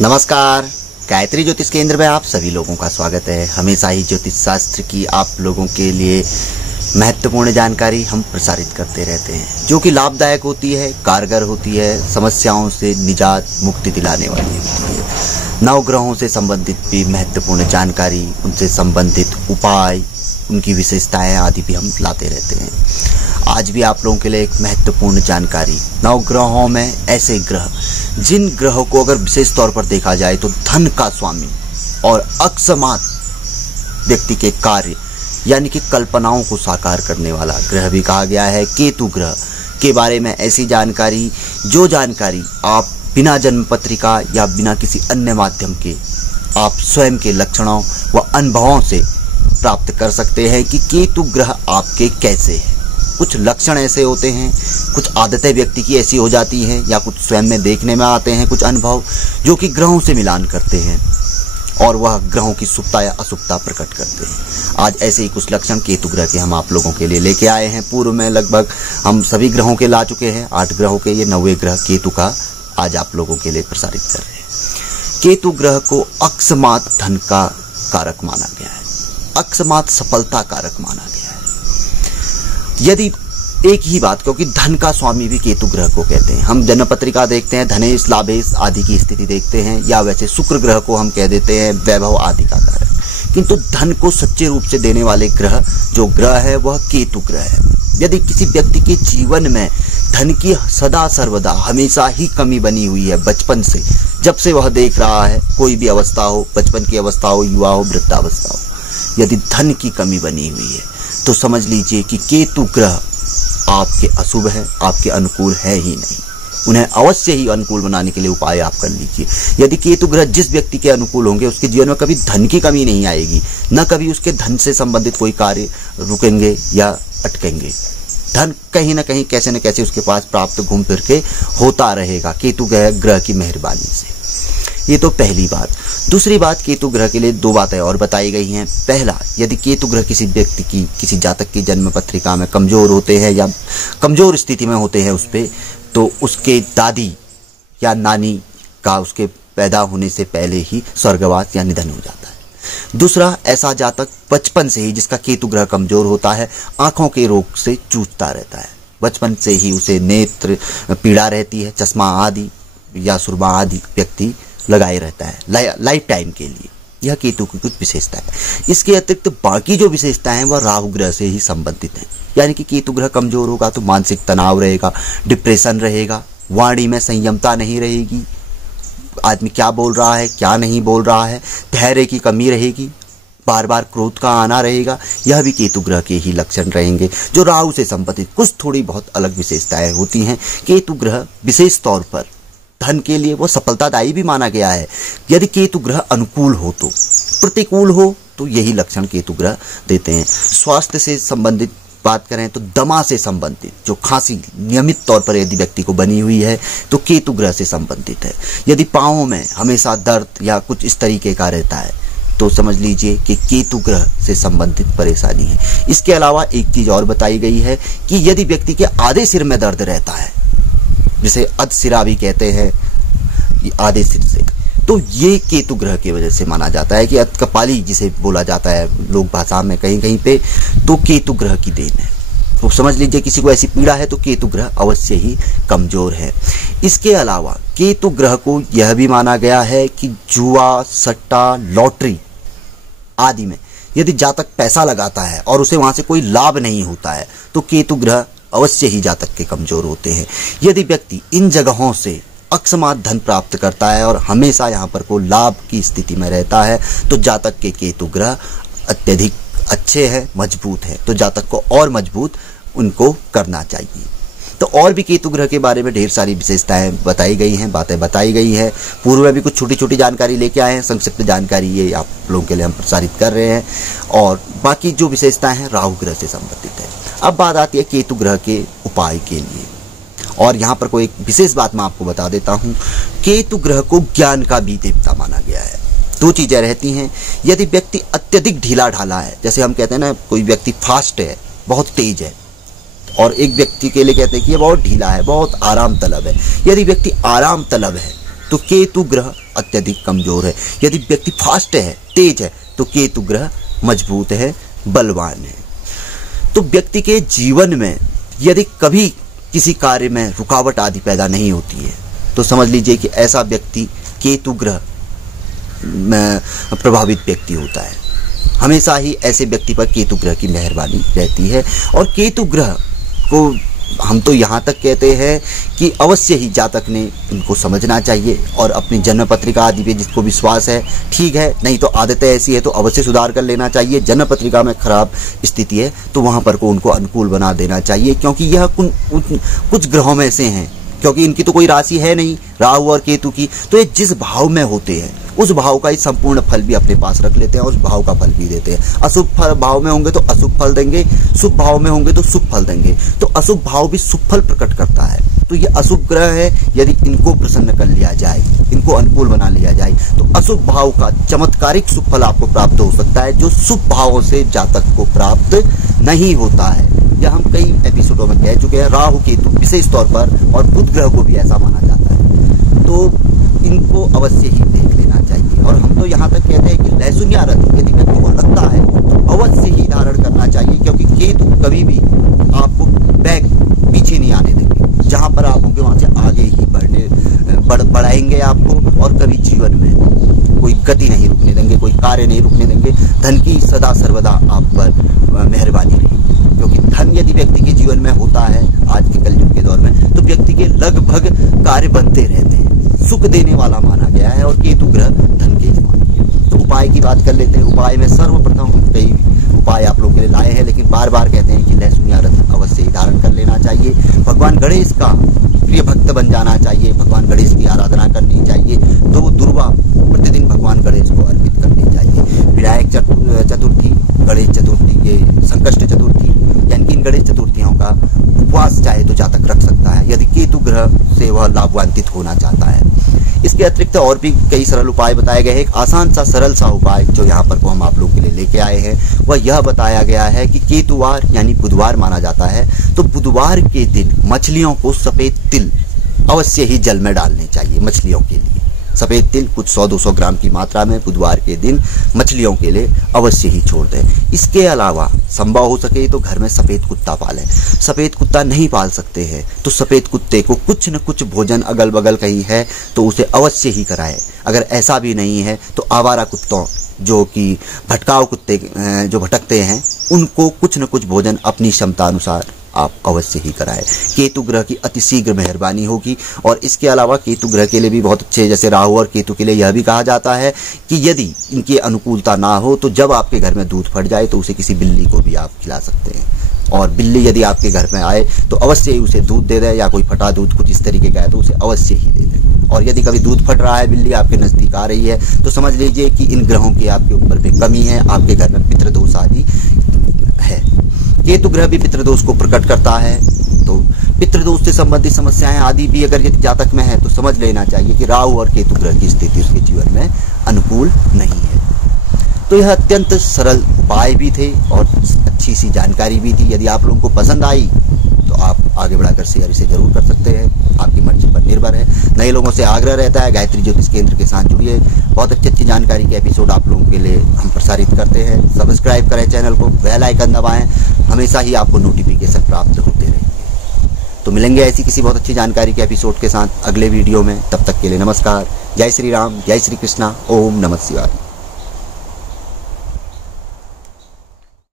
नमस्कार, गायत्री ज्योतिष केंद्र में आप सभी लोगों का स्वागत है। हमेशा ही ज्योतिष शास्त्र की आप लोगों के लिए महत्वपूर्ण जानकारी हम प्रसारित करते रहते हैं, जो कि लाभदायक होती है, कारगर होती है, समस्याओं से निजात मुक्ति दिलाने वाली होती है। नवग्रहों से संबंधित भी महत्वपूर्ण जानकारी, उनसे संबंधित उपाय, उनकी विशेषताएं आदि भी हम लाते रहते हैं। आज भी आप लोगों के लिए एक महत्वपूर्ण जानकारी, नवग्रहों में ऐसे ग्रह जिन ग्रहों को अगर विशेष तौर पर देखा जाए तो धन का स्वामी और अकस्मात व्यक्ति के कार्य यानी कि कल्पनाओं को साकार करने वाला ग्रह भी कहा गया है केतु ग्रह के बारे में ऐसी जानकारी, जो जानकारी आप बिना जन्म पत्रिका या बिना किसी अन्य माध्यम के आप स्वयं के लक्षणों व अनुभवों से प्राप्त कर सकते हैं कि केतु ग्रह आपके कैसे हैं। कुछ लक्षण ऐसे होते हैं, कुछ आदतें व्यक्ति की ऐसी हो जाती हैं या कुछ स्वयं में देखने में आते हैं, कुछ अनुभव जो कि ग्रहों से मिलान करते हैं और वह ग्रहों की शुभता या अशुभता प्रकट करते हैं। आज ऐसे ही कुछ लक्षण केतु ग्रह के हम आप लोगों के लिए लेके आए हैं। पूर्व में लगभग हम सभी ग्रहों के ला चुके हैं, 8 ग्रहों के, ये 9वें ग्रह केतु का आज आप लोगों के लिए प्रसारित कर रहे हैं। केतु ग्रह को अकस्मात धन का कारक माना गया है, अकस्मात सफलता कारक माना गया है। यदि एक ही बात, क्योंकि धन का स्वामी भी केतु ग्रह को कहते हैं। हम जन्म पत्रिका देखते हैं, धनेश लाभेश आदि की स्थिति देखते हैं, या वैसे शुक्र ग्रह को हम कह देते हैं वैभव आदि का कारक, किंतु धन को सच्चे रूप से देने वाले ग्रह जो ग्रह है वह केतु ग्रह है। यदि किसी व्यक्ति के जीवन में धन की सदा सर्वदा हमेशा ही कमी बनी हुई है, बचपन से, जब से वह देख रहा है, कोई भी अवस्था हो, बचपन की अवस्था हो, युवा हो, वृद्धावस्था हो, यदि धन की कमी बनी हुई है तो समझ लीजिए कि केतु ग्रह आपके अशुभ है, आपके अनुकूल है ही नहीं। उन्हें अवश्य ही अनुकूल बनाने के लिए उपाय आप कर लीजिए। यदि केतु ग्रह जिस व्यक्ति के अनुकूल होंगे उसके जीवन में कभी धन की कमी नहीं आएगी, न कभी उसके धन से संबंधित कोई कार्य रुकेंगे या अटकेंगे। धन कहीं ना कहीं, कैसे न कैसे उसके पास प्राप्त घूम फिर के होता रहेगा केतु ग्रह की मेहरबानी से। ये तो पहली बात। दूसरी बात, केतु ग्रह के लिए 2 बातें और बताई गई हैं। पहला, यदि केतु ग्रह किसी व्यक्ति की, किसी जातक की जन्म पत्रिका में कमजोर होते हैं या कमजोर स्थिति में होते हैं उस पे, तो उसके दादी या नानी का उसके पैदा होने से पहले ही स्वर्गवास या निधन हो जाता है। दूसरा, ऐसा जातक बचपन से ही जिसका केतु ग्रह कमजोर होता है, आंखों के रोग से जूझता रहता है। बचपन से ही उसे नेत्र पीड़ा रहती है, चश्मा आदि या सुरमा आदि व्यक्ति लगाए रहता है लाइफ टाइम के लिए। यह केतु की कुछ विशेषता है। इसके अतिरिक्त बाकी जो विशेषताएं हैं वह राहु ग्रह से ही संबंधित हैं। यानी कि केतु ग्रह कमजोर होगा तो मानसिक तनाव रहेगा, डिप्रेशन रहेगा, वाणी में संयमता नहीं रहेगी, आदमी क्या बोल रहा है क्या नहीं बोल रहा है, धैर्य की कमी रहेगी, बार बार क्रोध का आना रहेगा। यह भी केतु ग्रह के ही लक्षण रहेंगे, जो राहु से संबंधित कुछ थोड़ी बहुत अलग विशेषताएं होती हैं। केतु ग्रह विशेष तौर पर धन के लिए वो सफलतादायी भी माना गया है। यदि केतु ग्रह अनुकूल हो तो, प्रतिकूल हो तो यही लक्षण केतु ग्रह देते हैं। स्वास्थ्य से संबंधित बात करें तो दमा से संबंधित जो खांसी नियमित तौर पर यदि व्यक्ति को बनी हुई है तो केतु ग्रह से संबंधित है। यदि पांवों में हमेशा दर्द या कुछ इस तरीके का रहता है तो समझ लीजिए कि केतु ग्रह से संबंधित परेशानी है। इसके अलावा एक चीज और बताई गई है कि यदि व्यक्ति के आधे सिर में दर्द रहता है, जिसे अधसिरा भी कहते हैं, आधे सिर से, तो ये केतु ग्रह की वजह से माना जाता है कि अधकपाली जिसे बोला जाता है लोक भाषा में कहीं कहीं पे, तो केतु ग्रह की देन है। तो समझ लीजिए किसी को ऐसी पीड़ा है तो केतु ग्रह अवश्य ही कमजोर है। इसके अलावा केतु ग्रह को यह भी माना गया है कि जुआ, सट्टा, लॉटरी आदि में यदि जातक पैसा लगाता है और उसे वहां से कोई लाभ नहीं होता है तो केतु ग्रह अवश्य ही जातक के कमजोर होते हैं। यदि व्यक्ति इन जगहों से अकस्मात धन प्राप्त करता है और हमेशा यहाँ पर कोई लाभ की स्थिति में रहता है तो जातक के केतु ग्रह अत्यधिक अच्छे हैं, मजबूत है, तो जातक को और मजबूत उनको करना चाहिए। तो और भी केतु ग्रह के बारे में ढेर सारी विशेषताएं बताई गई हैं, बातें बताई गई हैं। पूर्व में भी कुछ छोटी छोटी जानकारी लेके आए हैं, संक्षिप्त जानकारी ये आप लोगों के लिए हम प्रसारित कर रहे हैं। और बाकी जो विशेषताएं हैं राहु ग्रह से संबंधित है। अब बात आती है केतु ग्रह के उपाय के लिए, और यहाँ पर कोई एक विशेष बात मैं आपको बता देता हूँ। केतु ग्रह को ज्ञान का भी देवता माना गया है। 2 चीजें रहती हैं। यदि व्यक्ति अत्यधिक ढीला ढाला है, जैसे हम कहते हैं ना, कोई व्यक्ति फास्ट है, बहुत तेज है, और एक व्यक्ति के लिए कहते हैं कि ये बहुत ढीला है, बहुत आराम तलब है। यदि व्यक्ति आराम तलब है तो केतु ग्रह अत्यधिक कमजोर है। यदि व्यक्ति फास्ट है, तेज है, तो केतु ग्रह मजबूत है, बलवान है। तो व्यक्ति के जीवन में यदि कभी किसी कार्य में रुकावट आदि पैदा नहीं होती है तो समझ लीजिए कि ऐसा व्यक्ति केतु ग्रह में प्रभावित व्यक्ति होता है। हमेशा ही ऐसे व्यक्ति पर केतु ग्रह की मेहरबानी रहती है। और केतु ग्रह को हम तो यहाँ तक कहते हैं कि अवश्य ही जातक ने इनको समझना चाहिए और अपनी जन्म पत्रिका आदि पे जिसको विश्वास है ठीक है, नहीं तो आदतें ऐसी है तो अवश्य सुधार कर लेना चाहिए। जन्म पत्रिका में खराब स्थिति है तो वहाँ पर को उनको अनुकूल बना देना चाहिए, क्योंकि यह कुछ ग्रहों में से हैं, क्योंकि इनकी तो कोई राशि है नहीं राहु और केतु की, तो ये जिस भाव में होते हैं उस भाव का ही संपूर्ण फल भी अपने पास रख लेते हैं और उस भाव का फल भी देते हैं। अशुभ भाव में होंगे तो अशुभ फल देंगे, शुभ भाव में होंगे तो शुभ फल देंगे। तो अशुभ भाव भी शुभ फल प्रकट करता है। तो ये अशुभ ग्रह है, यदि इनको प्रसन्न कर लिया जाए, इनको अनुकूल बना लिया जाए तो अशुभ भाव का चमत्कारिक शुभ फल आपको प्राप्त हो सकता है, जो शुभ भावों से जातक को प्राप्त नहीं होता है। यह हम कई एपिसोडों में कह चुके हैं। राहु केतु विशेष तौर पर और बुध ग्रह को भी ऐसा माना जाता है, तो इनको अवश्य ही देख लेना चाहिए। और हम तो यहाँ तक कहते हैं कि लहसुन या रत यदि व्यक्ति को लगता है तो अवश्य ही धारण करना चाहिए, क्योंकि केतु कभी भी आपको बैक पीछे नहीं आने देंगे। जहाँ पर आप होंगे वहां से आगे ही बढ़ाएंगे आपको, और कभी जीवन में कोई गति नहीं रुकने देंगे, कोई कार्य नहीं रुकने देंगे। धन की सदा सर्वदा आप पर मेहरबानी रहेगी, क्योंकि धन यदि व्यक्ति के जीवन में होता है आज के कलयुग के दौर में तो व्यक्ति के लगभग कार्य बनते रहते हैं। सुख देने वाला माना गया है और केतु ग्रह धन के यजमान। तो उपाय की बात कर लेते हैं। उपाय में सर्वप्रथम कई उपाय आप लोगों के लिए लाए हैं, लेकिन बार बार कहते हैं कि लहसुन या रत्न अवश्य ही धारण कर लेना चाहिए। भगवान गणेश का प्रिय भक्त बन जाना चाहिए, भगवान गणेश की आराधना करनी चाहिए। तो दुर्वा प्रतिदिन भगवान गणेश को अर्पित करनी चाहिए। विनायक चतुर्थी, गणेश चतुर्थी, ये संकष्ट चतुर्थी, यानी कि इन गणेश चतुर्थियों का उपवास चाहे तो जातक रख सकता है यदि केतु ग्रह से वह लाभान्वित होना चाहता है। इसके अतिरिक्त और भी कई सरल उपाय बताए गए हैं। एक आसान सा सरल सा उपाय जो यहाँ पर को हम आप लोगों के लिए लेके आए हैं वह यह बताया गया है कि केतुवार यानी बुधवार माना जाता है, तो बुधवार के दिन मछलियों को सफेद तिल अवश्य ही जल में डालने चाहिए। मछलियों के लिए सफेद तिल कुछ 100-200 ग्राम की मात्रा में बुधवार के दिन मछलियों के लिए अवश्य ही छोड़ दें। इसके अलावा संभव हो सके तो घर में सफेद कुत्ता पालें। सफेद कुत्ता नहीं पाल सकते हैं तो सफेद कुत्ते को कुछ न कुछ भोजन अगल बगल कहीं है तो उसे अवश्य ही कराएं। अगर ऐसा भी नहीं है तो आवारा कुत्तों जो कि भटकाऊ कुत्ते जो भटकते हैं उनको कुछ न कुछ भोजन अपनी क्षमता अनुसार आप अवश्य ही कराएं। केतु ग्रह की अति शीघ्र मेहरबानी होगी। और इसके अलावा केतु ग्रह के लिए भी बहुत अच्छे, जैसे राहु और केतु के लिए यह भी कहा जाता है कि यदि इनकी अनुकूलता ना हो तो जब आपके घर में दूध फट जाए तो उसे किसी बिल्ली को भी आप खिला सकते हैं। और बिल्ली यदि आपके घर में आए तो अवश्य ही उसे दूध दे दें, या कोई फटा दूध कुछ इस तरीके का है तो उसे अवश्य ही दे दें। और यदि कभी दूध फट रहा है, बिल्ली आपके नजदीक आ रही है, तो समझ लीजिए कि इन ग्रहों की आपके ऊपर में कमी है, आपके घर में पितृदोष आदि है। केतु ग्रह भी पितृदोष को प्रकट करता है, तो पितृदोष से संबंधित समस्याएं आदि भी अगर यदि जातक में है तो समझ लेना चाहिए कि राहु और केतु ग्रह की स्थिति उसके जीवन में अनुकूल नहीं है। तो यह अत्यंत सरल उपाय भी थे और अच्छी सी जानकारी भी थी। यदि आप लोगों को पसंद आई तो आप आगे बढ़ाकर शेयर इसे जरूर कर सकते हैं, आपकी मर्जी पर निर्भर है। नए लोगों से आग्रह रहता है गायत्री ज्योतिष केंद्र के साथ जुड़िए। बहुत अच्छी जानकारी के एपिसोड आप लोगों के लिए हम प्रसारित करते हैं। सब्सक्राइब करें चैनल को, बेल आइकन दबाएं, हमेशा ही आपको नोटिफिकेशन प्राप्त होते रहेंगे। तो मिलेंगे ऐसी किसी बहुत अच्छी जानकारी के एपिसोड के साथ अगले वीडियो में। तब तक के लिए नमस्कार। जय श्री राम, जय श्री कृष्णा, ओम नमः शिवाय।